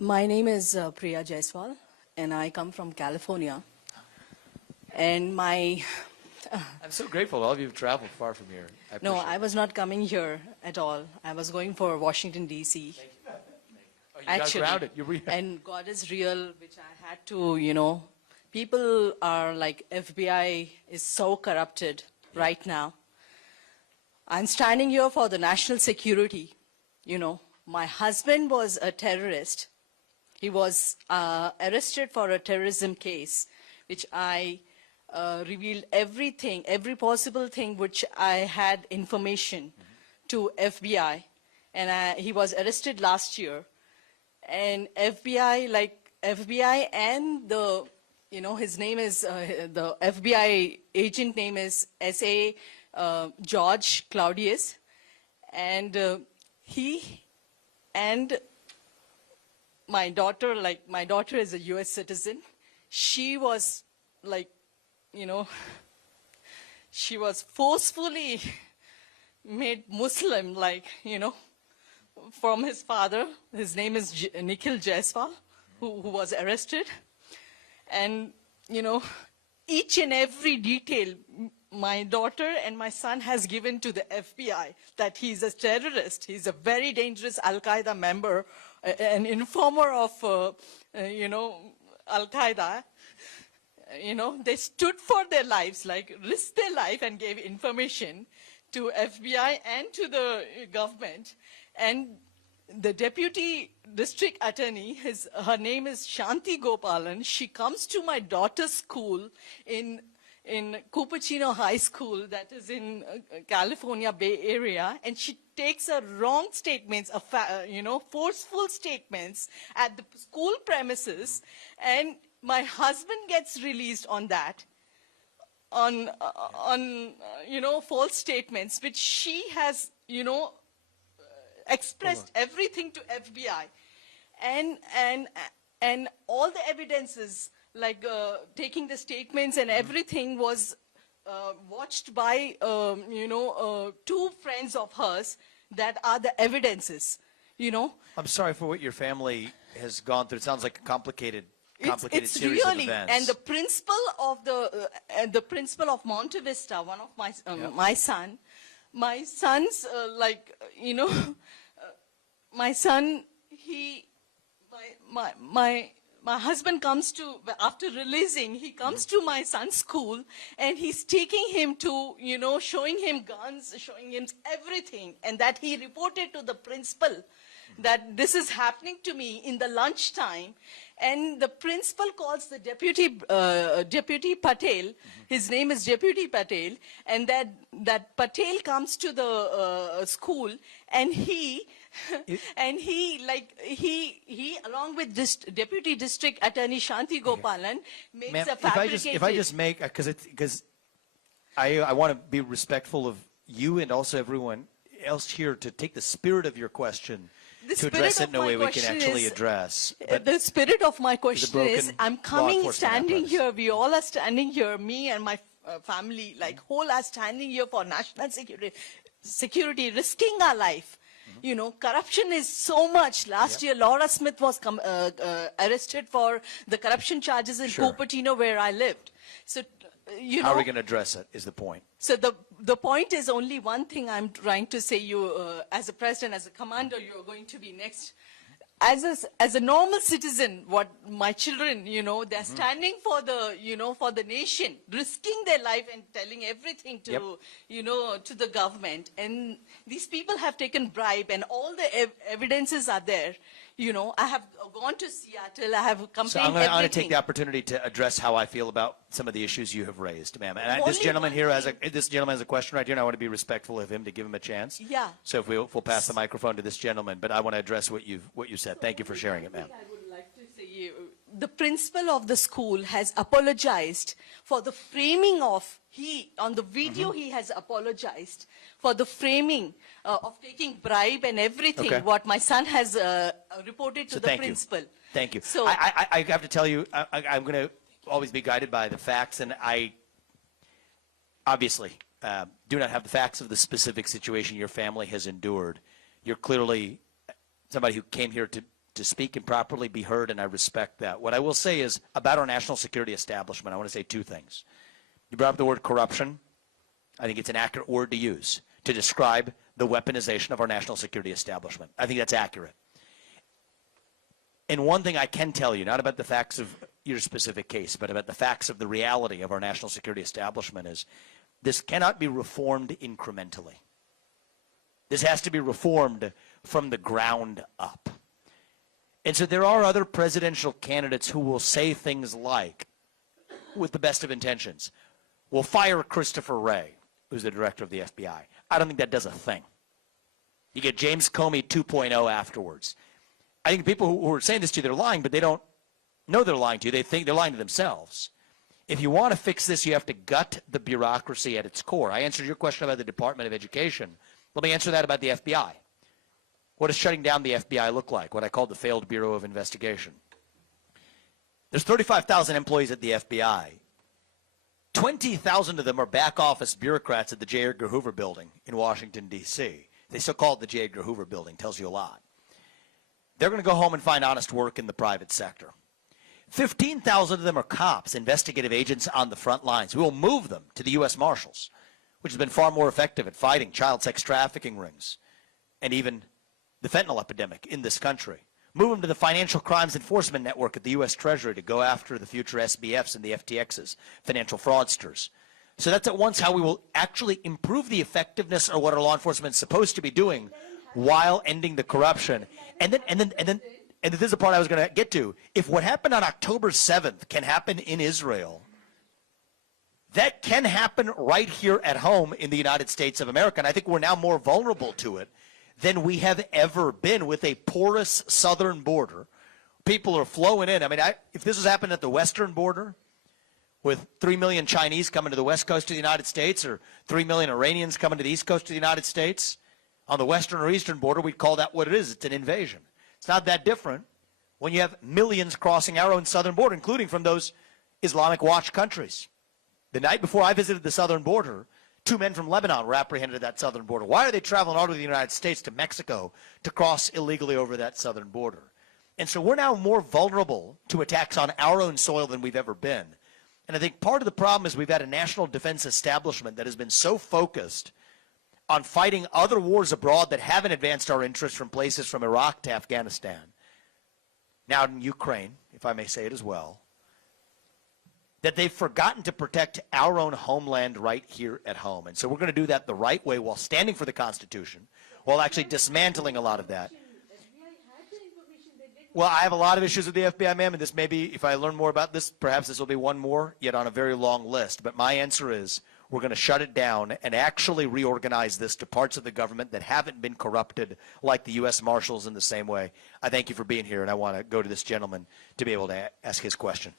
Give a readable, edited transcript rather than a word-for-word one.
My name is Priya Jaiswal, and I come from California. And my... I'm so grateful all of you have traveled far from here. No, I was not coming here at all. I was going for Washington, D.C. Thank you. Oh, you got grounded. And God is real, which I had to, you know. People are like, FBI is so corrupted right now. I'm standing here for the national security. You know, my husband was a terrorist. He was arrested for a terrorism case, which I revealed everything, every possible thing which I had information to FBI. And he was arrested last year. And FBI and the, you know, his name is, the FBI agent name is S.A. George Claudius. And he and my daughter, my daughter is a US citizen. She was you know, she was forcefully made Muslim, you know, from his father. His name is Nikhil Jaiswal, who was arrested. And, you know, each and every detail my daughter and my son has given to the FBI, that he's a terrorist, he's a very dangerous Al-Qaeda member, an informer of, you know, Al-Qaeda. You know, they stood for their lives, risked their life and gave information to FBI and to the government. And the deputy district attorney, her name is Shanti Gopalan. She comes to my daughter's school in Cupertino High School, that is in California Bay Area, and she takes wrong statements, you know, forceful statements at the school premises, and my husband gets released on that, on you know, false statements, which she has, you know, expressed everything to FBI, and all the evidences, taking the statements and everything was watched by, you know, two friends of hers that are the evidences, you know. I'm sorry for what your family has gone through. It sounds like a complicated it's series really, of events. and the principal of Monte Vista, one of my my son's you know, my son, my husband comes to, after releasing, he comes to my son's school and he's taking him to, you know, showing him guns, showing him everything, and that he reported to the principal that this is happening to me in the lunchtime. And the principal calls the Deputy Patel. His name is Deputy Patel, and that Patel comes to the school, and he along with this Deputy District Attorney Shanti Gopalan makes a fabricated. If I just make, because I want to be respectful of you and also everyone else here to take the spirit of your question. To address it in a way we can actually address. The spirit of my question is, I'm coming, standing here, we all are standing here, me and my family, whole are standing here for national security, risking our life. You know, corruption is so much. Last year, Laura Smith was arrested for the corruption charges in Cupertino, where I lived. So, you know, how are we going to address it is the point. So the point is only one thing I'm trying to say. You, as a president, as a commander, you're going to be next. As a normal citizen, what my children, you know, they're standing for the, you know, for the nation, risking their life and telling everything to, you know, to the government. And these people have taken bribe, and all the evidences are there. You know, I have gone to Seattle. I have complained. So I'm going to take the opportunity to address how I feel about some of the issues you have raised, ma'am. And this gentleman here has a question right here, and I want to be respectful of him to give him a chance. Yeah. So if we'll pass the microphone to this gentleman, but I want to address what you said. Thank you for sharing it, ma'am. I would like to say, the principal of the school has apologized for the framing of, on the video he has apologized for the framing of taking bribe and everything, what my son has reported to the principal. Thank you. So I have to tell you, I'm going to always be guided by the facts, and I obviously do not have the facts of the specific situation your family has endured. You're clearly somebody who came here to to speak and properly be heard, and I respect that. What I will say is about our national security establishment, I want to say two things. You brought up the word corruption. I think it's an accurate word to use to describe the weaponization of our national security establishment. I think that's accurate. And one thing I can tell you, not about the facts of your specific case, but about the facts of the reality of our national security establishment, is this cannot be reformed incrementally. This has to be reformed from the ground up. And so there are other presidential candidates who will say things like, with the best of intentions, we'll fire Christopher Wray, who's the director of the FBI. I don't think that does a thing. You get James Comey 2.0 afterwards. I think people who are saying this to you, they're lying, but they don't know they're lying to you. They think they're lying to themselves. If you want to fix this, you have to gut the bureaucracy at its core. I answered your question about the Department of Education. Let me answer that about the FBI. What does shutting down the FBI look like? What I call the failed Bureau of Investigation. There's 35,000 employees at the FBI. 20,000 of them are back office bureaucrats at the J. Edgar Hoover building in Washington, D.C. They still call it the J. Edgar Hoover building. Tells you a lot. They're going to go home and find honest work in the private sector. 15,000 of them are cops, investigative agents on the front lines. We will move them to the U.S. Marshals, which has been far more effective at fighting child sex trafficking rings and even the fentanyl epidemic in this country. Move them to the Financial Crimes Enforcement Network at the U.S. Treasury to go after the future SBFs and the FTXs, financial fraudsters. So that's at once how we will actually improve the effectiveness of what our law enforcement is supposed to be doing while ending the corruption. And then this is the part I was going to get to. If what happened on October 7th can happen in Israel, that can happen right here at home in the United States of America. And I think we're now more vulnerable to it than we have ever been with a porous southern border. People are flowing in. I mean, if this was happening at the western border with 3 million Chinese coming to the west coast of the United States or 3 million Iranians coming to the east coast of the United States, on the western or eastern border, we'd call that what it is. It's an invasion. It's not that different when you have millions crossing our own southern border, including from those Islamic watch countries. The night before I visited the southern border, 2 men from Lebanon were apprehended at that southern border. Why are they traveling all over the United States to Mexico to cross illegally over that southern border? And so we're now more vulnerable to attacks on our own soil than we've ever been. And I think part of the problem is we've had a national defense establishment that has been so focused on fighting other wars abroad that haven't advanced our interests, from places from Iraq to Afghanistan, now in Ukraine, if I may say it as well, that they've forgotten to protect our own homeland right here at home. And so we're going to do that the right way while standing for the Constitution, while actually dismantling a lot of that. Well, I have a lot of issues with the FBI, ma'am, and this may be, if I learn more about this, perhaps this will be one more, yet on a very long list. But my answer is, we're going to shut it down and actually reorganize this to parts of the government that haven't been corrupted, like the U.S. Marshals in the same way. I thank you for being here, and I want to go to this gentleman to be able to ask his question.